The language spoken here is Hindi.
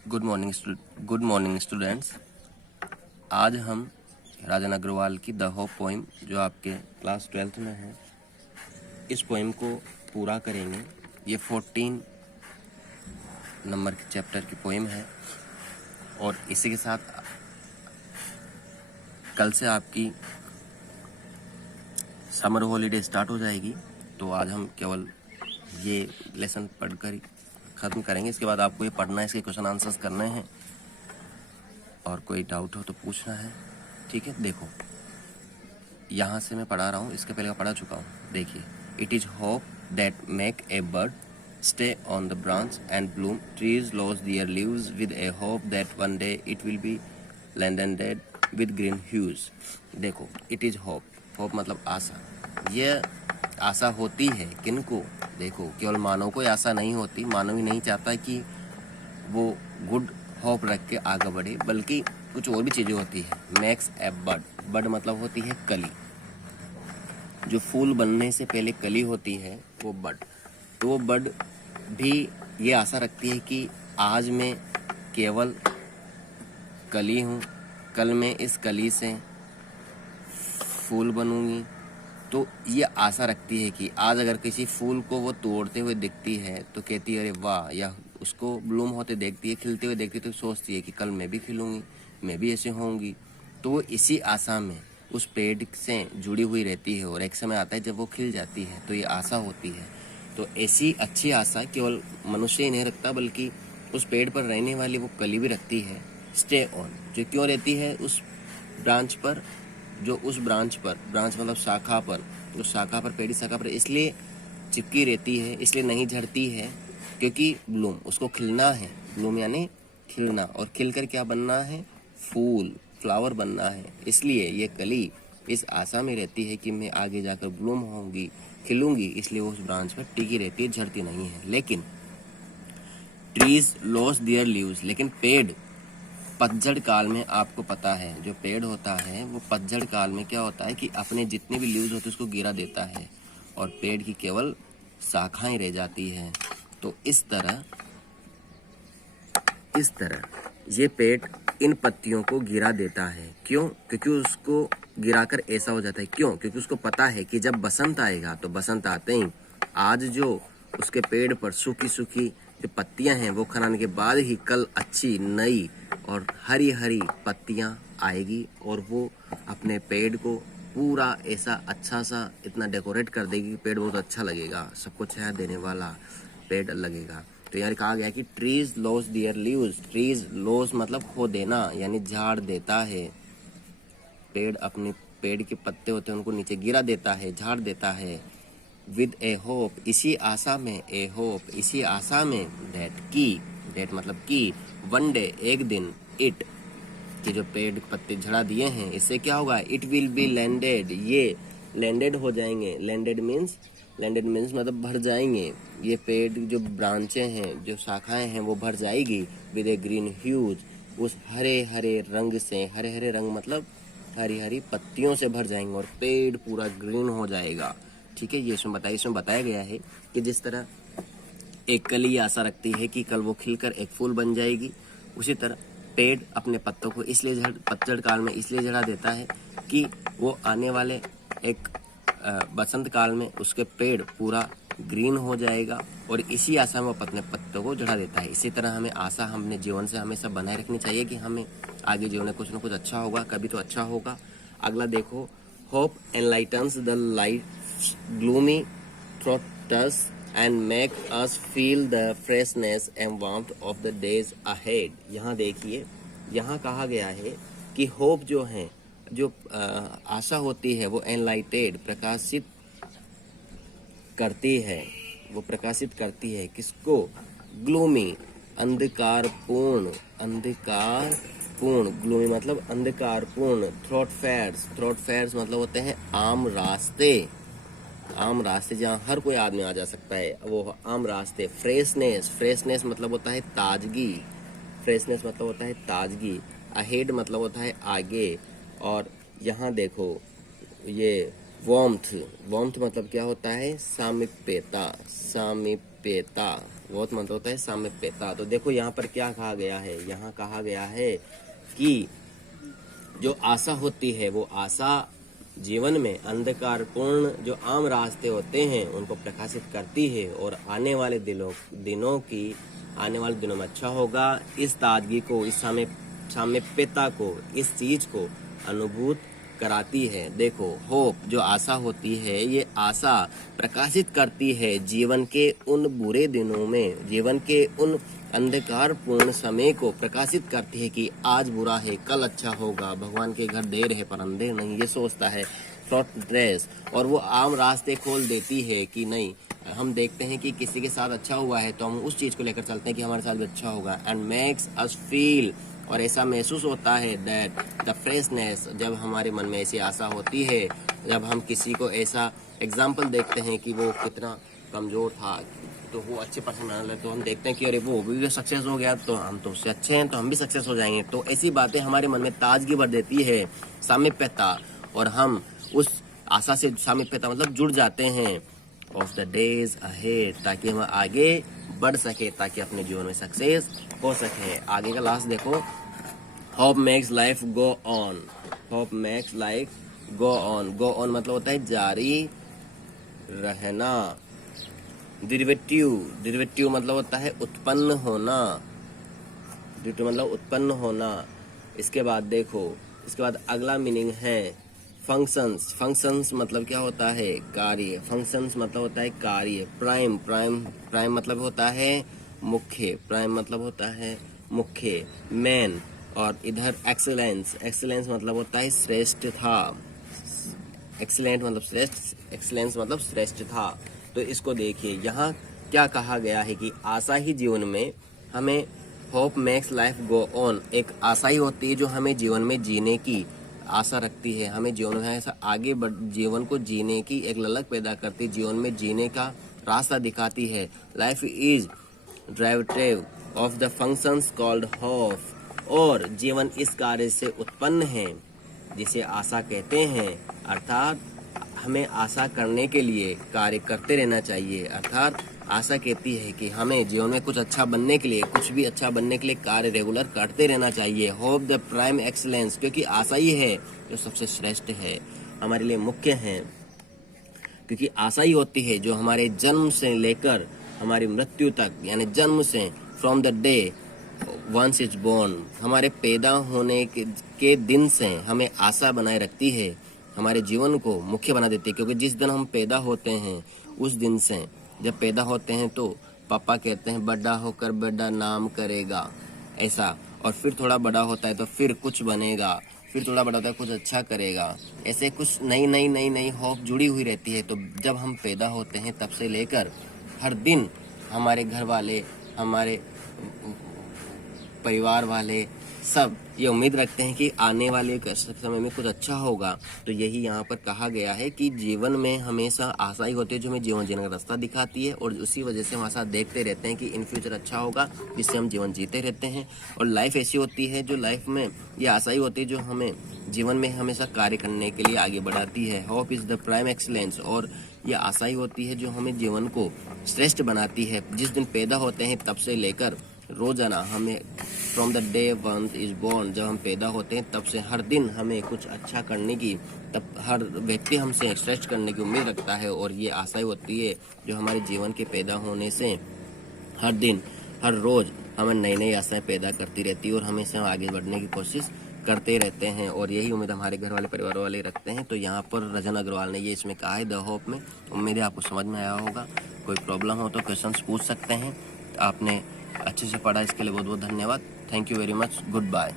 Good morning students. आज हम राजन अग्रवाल की द होप पोइम जो आपके क्लास 12th में है, इस पोइम को पूरा करेंगे। ये 14 नंबर के चैप्टर की पोइम है और इसी के साथ कल से आपकी समर हॉलीडे स्टार्ट हो जाएगी। तो आज हम केवल ये लेसन पढ़कर ख़त्म करेंगे। इसके बाद आपको ये पढ़ना है, इसके क्वेश्चन आंसर्स करने हैं और कोई डाउट हो तो पूछना है। ठीक है, देखो यहाँ से मैं पढ़ा रहा हूँ, इसके पहले का पढ़ा चुका हूँ। देखिए, it is hope that make a bird stay on the branch and bloom, trees lose their leaves with a hope that one day it will be landed with green hues. देखो, इट इज़ होप, होप मतलब आशा। ये आशा होती है किनको? देखो, केवल मानव को आशा नहीं होती। मानव ही नहीं चाहता कि वो गुड होप रख के आगे बढ़े, बल्कि कुछ और भी चीज़ें होती है। मेक्स ए बर्ड, बर्ड मतलब होती है कली। जो फूल बनने से पहले कली होती है वो बर्ड। तो वो बर्ड भी ये आशा रखती है कि आज मैं केवल कली हूँ, कल मैं इस कली से फूल बनूंगी। तो ये आशा रखती है कि आज अगर किसी फूल को वो तोड़ते हुए दिखती है तो कहती है अरे वाह, या उसको ब्लूम होते देखती है, खिलते हुए देखती है, तो सोचती है कि कल मैं भी खिलूंगी, मैं भी ऐसे होंगी। तो वो इसी आशा में उस पेड़ से जुड़ी हुई रहती है और एक समय आता है जब वो खिल जाती है। तो ये आशा होती है। तो ऐसी अच्छी आशा केवल मनुष्य ही नहीं रखता, बल्कि उस पेड़ पर रहने वाली वो कली भी रखती है। स्टे ऑन, जो क्यों रहती है उस ब्रांच पर, जो उस ब्रांच पर, ब्रांच मतलब शाखा पर, जो शाखा पर, पेड़ शाखा पर इसलिए चिपकी रहती है, इसलिए नहीं झड़ती है क्योंकि ब्लूम, उसको खिलना है। ब्लूम यानी खिलना, और खिलकर क्या बनना है? फूल, फ्लावर बनना है। इसलिए ये कली इस आशा में रहती है कि मैं आगे जाकर ब्लूम होंगी, खिलूंगी, इसलिए वो उस ब्रांच पर टिकी रहती है, झड़ती नहीं है। लेकिन ट्रीज लॉस देयर लीव्स, लेकिन पेड़ पतझड़ काल में, आपको पता है जो पेड़ होता है वो पतझड़ काल में क्या होता है कि अपने जितने भी लीव्स होते हैं उसको गिरा देता है और पेड़ की केवल शाखाएं रह जाती हैं। तो इस तरह ये पेड़ इन पत्तियों को गिरा देता है। क्यों? क्योंकि उसको गिराकर ऐसा हो जाता है। क्यों? क्योंकि उसको पता है कि जब बसंत आएगा तो बसंत आते ही आज जो उसके पेड़ पर सूखी सूखी जो पत्तियां हैं वो खनाने के बाद ही कल अच्छी नई और हरी हरी पत्तियां आएगी और वो अपने पेड़ को पूरा ऐसा अच्छा सा इतना डेकोरेट कर देगी कि पेड़ बहुत अच्छा लगेगा, सबको छाया देने वाला पेड़ लगेगा। तो यहाँ कहा गया कि trees lose their leaves, trees loss मतलब खो देना, यानी झाड़ देता है। पेड़ अपने पेड़ के पत्ते होते हैं उनको नीचे गिरा देता है, झाड़ देता है। विद ए होप, इसी आशा में, ए होप इसी आशा में, दैट की, दैट मतलब की, वन डे एक दिन, इट कि जो पेड़ पत्ते झड़ा दिए हैं इससे क्या होगा? इट विल बी लैंडेड, ये लैंडेड हो जाएंगे। लैंडेड मीन्स मतलब भर जाएंगे। ये पेड़ जो ब्रांचें हैं, जो शाखाएं हैं वो भर जाएगी विद ए ग्रीन ह्यूज, उस हरे हरे रंग से। हरे हरे रंग मतलब हरी हरी पत्तियों से भर जाएंगे और पेड़ पूरा ग्रीन हो जाएगा। ठीक है, ये इसमें बताया गया है कि जिस तरह एक कली आशा रखती है कि कल वो खिलकर एक फूल बन जाएगी, उसी तरह पेड़ अपने पत्तों को इसलिए पतझड़ काल में इसलिए झड़ा देता है कि वो आने वाले एक बसंत काल में उसके पेड़ पूरा ग्रीन हो जाएगा और इसी आशा में वो अपने पत्तों को झड़ा देता है। इसी तरह हमें आशा हमने जीवन से हमेशा बनाए रखनी चाहिए कि हमें आगे जीवन में कुछ ना कुछ अच्छा होगा, कभी तो अच्छा होगा। अगला देखो, hope enlightens the life gloomy throat us and make us feel the freshness and warmth of the days ahead। यहाँ देखिए, यहाँ कहा गया है कि होप जो है, जो आशा होती है वो एनलाइटेड, प्रकाशित करती है। वो प्रकाशित करती है किसको? ग्लूमी, अंधकारपूर्ण, अंधकारपूर्ण, ग्लूमी मतलब अंधकारपूर्ण। थ्रोट फेयर्स मतलब होते हैं आम रास्ते, आम रास्ते जहाँ हर कोई आदमी आ जा सकता है, वो आम रास्ते। फ्रेशनेस मतलब होता है ताजगी, फ्रेशनेस मतलब होता है ताजगी। अहेड मतलब होता है आगे। और यहाँ देखो ये वार्मथ मतलब क्या होता है? सामीप्यता, बहुत मंत्र होता है साम्यप्यता। तो देखो यहाँ पर क्या कहा गया है, यहाँ कहा गया है कि जो आशा होती है वो आशा जीवन में अंधकारपूर्ण जो आम रास्ते होते हैं उनको प्रकाशित करती है और आने वाले दिनों में अच्छा होगा। इस ताजगी को, इस साम्यप्यता को, इस चीज को अनुभूत कराती है। देखो होप जो आशा होती है, ये आशा प्रकाशित करती है जीवन के उन बुरे दिनों में, जीवन के उन अंधकारपूर्ण समय को प्रकाशित करती है कि आज बुरा है कल अच्छा होगा, भगवान के घर देर है पर अंधेर नहीं, ये सोचता है शॉर्ट ड्रेस। और वो आम रास्ते खोल देती है कि नहीं, हम देखते हैं कि किसी के साथ अच्छा हुआ है तो हम उस चीज को लेकर चलते हैं कि हमारे साथ भी अच्छा होगा। एंड मेक्स अस फील, और ऐसा महसूस होता है दैट द फ्रेशनेस, जब हमारे मन में ऐसी आशा होती है, जब हम किसी को ऐसा एग्जाम्पल देखते हैं कि वो कितना कमजोर था तो वो अच्छे पर्सन बना ले, तो हम देखते हैं कि अरे वो भी सक्सेस हो गया तो हम तो उससे अच्छे हैं तो हम भी सक्सेस हो जाएंगे। तो ऐसी बातें हमारे मन में ताजगी भर देती है साम्यप्यता, और हम उस आशा से, साम्यप्यता मतलब जुड़ जाते हैं ऑफ द डेज अहेड, ताकि हम आगे बढ़ सके, ताकि अपने जीवन में सक्सेस हो सके। आगे का लास्ट देखो, hope makes life go on, hope makes life go on. Go on मतलब होता है जारी रहना। डिरिवेटिव मतलब होता है उत्पन्न होना, डिरिवेटिव मतलब उत्पन्न होना। इसके बाद देखो, इसके बाद अगला मीनिंग है फंक्शंस। फंक्शंस मतलब क्या होता है, कार्य। फंक्शंस मतलब होता है कार्य। प्राइम मतलब होता है मुख्य, प्राइम मतलब होता है मुख्य, मेन। और इधर एक्सीलेंस मतलब होता है श्रेष्ठता, एक्सीलेंट मतलब श्रेष्ठ, एक्सीलेंस मतलब श्रेष्ठता। तो इसको देखिए, यहाँ क्या कहा गया है कि आशा ही जीवन में हमें, hope makes life go on, एक आशा ही होती है जो हमें जीवन में जीने की आशा रखती है, हमें जीवन में ऐसा आगे बढ़, जीवन को जीने की एक ललक पैदा करती है, जीवन में जीने का रास्ता दिखाती है। Life is derivative of the functions called hope, और जीवन इस कार्य से उत्पन्न है जिसे आशा कहते हैं। अर्थात हमें आशा करने के लिए कार्य करते रहना चाहिए। अर्थात आशा कहती है कि हमें जीवन में कुछ अच्छा बनने के लिए, कुछ भी अच्छा बनने के लिए कार्य रेगुलर करते रहना चाहिए। होप द प्राइम एक्सीलेंस, क्योंकि आशा ही है जो सबसे श्रेष्ठ है, हमारे लिए मुख्य है, क्योंकि आशा ही होती है जो हमारे जन्म से लेकर हमारी मृत्यु तक, यानी जन्म से, from the day one's is born, हमारे पैदा होने के दिन से हमें आशा बनाए रखती है, हमारे जीवन को मुख्य बना देती है। क्योंकि जिस दिन हम पैदा होते हैं, उस दिन से जब पैदा होते हैं तो पापा कहते हैं बड़ा होकर बड़ा नाम करेगा, ऐसा। और फिर थोड़ा बड़ा होता है तो फिर कुछ बनेगा, फिर थोड़ा बड़ा होता है कुछ अच्छा करेगा, ऐसे कुछ नई होप जुड़ी हुई रहती है। तो जब हम पैदा होते हैं तब से लेकर हर दिन हमारे घर वाले, हमारे परिवार वाले सब ये उम्मीद रखते हैं कि आने वाले समय में कुछ अच्छा होगा। तो यही यहाँ पर कहा गया है कि जीवन में हमेशा आशा ही होती है जो हमें जीवन जीने का रास्ता दिखाती है, और उसी वजह से हम आशा देखते रहते हैं कि इन फ्यूचर अच्छा होगा, जिससे हम जीवन जीते रहते हैं। और लाइफ ऐसी होती है जो लाइफ में ये आशा ही होती है जो हमें जीवन में हमेशा कार्य करने के लिए आगे बढ़ाती है। Hope is the prime excellence, और ये आशा ही होती है जो हमें जीवन को श्रेष्ठ बनाती है। जिस दिन पैदा होते हैं तब से लेकर रोजाना हमें, from the day one is born, जब हम पैदा होते हैं तब से हर दिन हमें कुछ अच्छा करने की, तब हर व्यक्ति हमसे श्रेष्ठ करने की उम्मीद रखता है। और ये आशा ही होती है जो हमारे जीवन के पैदा होने से हर दिन, हर रोज हमें नई आशाएं पैदा करती रहती है और हमेशा आगे बढ़ने की कोशिश करते रहते हैं। और यही उम्मीद हमारे घर वाले, परिवार वाले रखते हैं। तो यहाँ पर रजन अग्रवाल ने ये इसमें कहा है द होप में। उम्मीद है आपको समझ में आया होगा। कोई प्रॉब्लम हो तो क्वेश्चंस पूछ सकते हैं। आपने अच्छे से पढ़ा, इसके लिए बहुत बहुत धन्यवाद। Thank you very much. Good bye.